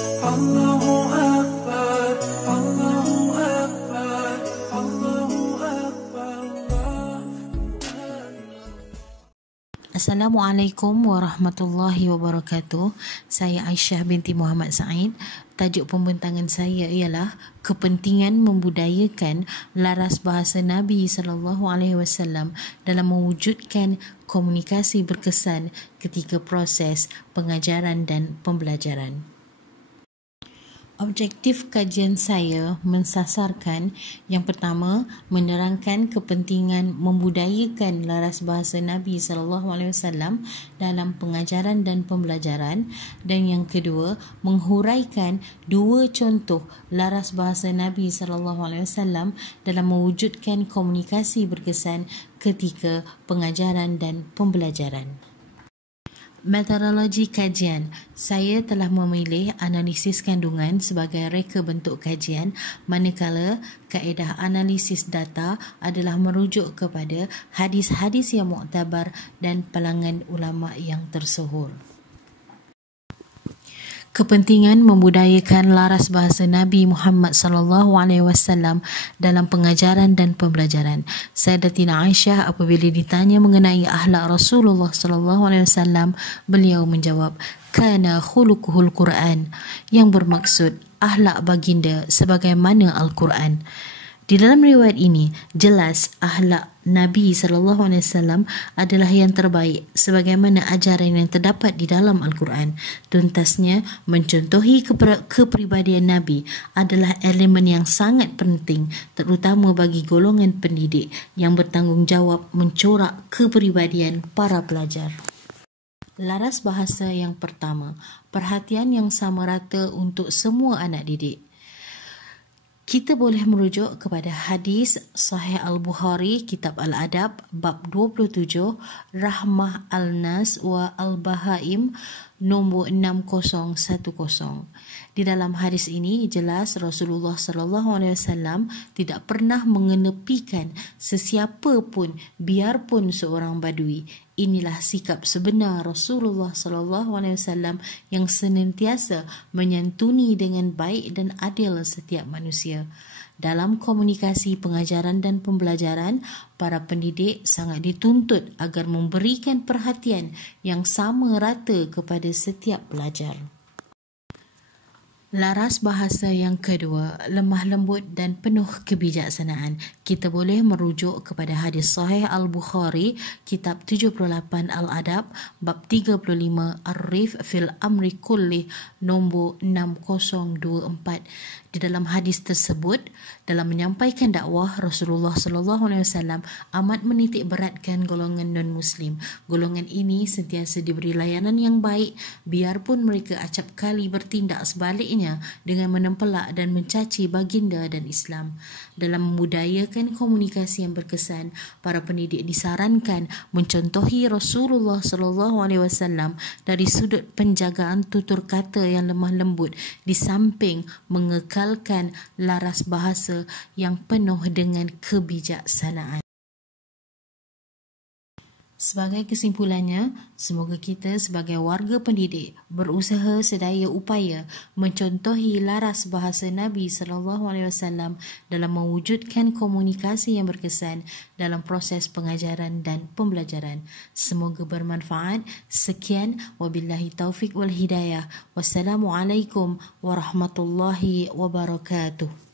Allahu Akbar, Allahu Akbar, Allahu Akbar, Assalamualaikum warahmatullahi wabarakatuh. Saya Aisyah binti Muhammad Said. Tajuk pembentangan saya ialah kepentingan membudayakan laras bahasa Nabi SAW dalam mewujudkan komunikasi berkesan ketika proses pengajaran dan pembelajaran. Objektif kajian saya mensasarkan yang pertama, menerangkan kepentingan membudayakan laras bahasa Nabi SAW dalam pengajaran dan pembelajaran, dan yang kedua, menghuraikan dua contoh laras bahasa Nabi SAW dalam mewujudkan komunikasi berkesan ketika pengajaran dan pembelajaran. Metodologi kajian. Saya telah memilih analisis kandungan sebagai reka bentuk kajian, manakala kaedah analisis data adalah merujuk kepada hadis-hadis yang muktabar dan palangan ulama yang tersohor. Kepentingan membudayakan laras bahasa Nabi Muhammad SAW dalam pengajaran dan pembelajaran. Sayyidatina Aisyah apabila ditanya mengenai akhlak Rasulullah SAW, beliau menjawab, "Kana khuluquhul Quran", yang bermaksud akhlak baginda sebagaimana Al-Quran. Di dalam riwayat ini, jelas akhlak Nabi SAW adalah yang terbaik sebagaimana ajaran yang terdapat di dalam Al-Quran. Tuntasnya, mencontohi kepribadian Nabi adalah elemen yang sangat penting, terutama bagi golongan pendidik yang bertanggungjawab mencorak kepribadian para pelajar. Laras bahasa yang pertama, perhatian yang sama rata untuk semua anak didik. Kita boleh merujuk kepada hadis Sahih Al-Bukhari, Kitab Al-Adab, bab 27, Rahmah Al-Nas wa Al-Bahaim, nombor 6010. Di dalam hadis ini jelas Rasulullah SAW tidak pernah mengenepikan sesiapa pun, biarpun seorang badui. Inilah sikap sebenar Rasulullah SAW yang senantiasa menyantuni dengan baik dan adil setiap manusia. Dalam komunikasi pengajaran dan pembelajaran, para pendidik sangat dituntut agar memberikan perhatian yang sama rata kepada setiap pelajar. Laras bahasa yang kedua, lemah lembut dan penuh kebijaksanaan. Kita boleh merujuk kepada hadis Sahih Al-Bukhari, Kitab 78 Al-Adab, bab 35 Ar-Rif fil Amri Kulli, nombor 6024. Di dalam hadis tersebut, dalam menyampaikan dakwah, Rasulullah SAW amat menitik beratkan golongan non-Muslim. Golongan ini sentiasa diberi layanan yang baik, biarpun mereka acap kali bertindak sebaliknya dengan menempelak dan mencaci baginda dan Islam. Dalam membudayakan komunikasi yang berkesan, para pendidik disarankan mencontohi Rasulullah SAW dari sudut penjagaan tutur kata yang lemah lembut, di samping mengekalkan laras bahasa yang penuh dengan kebijaksanaan. Sebagai kesimpulannya, semoga kita sebagai warga pendidik berusaha sedaya upaya mencontohi laras bahasa Nabi SAW dalam mewujudkan komunikasi yang berkesan dalam proses pengajaran dan pembelajaran. Semoga bermanfaat. Sekian, wabillahi taufik wal hidayah. Wassalamualaikum warahmatullahi wabarakatuh.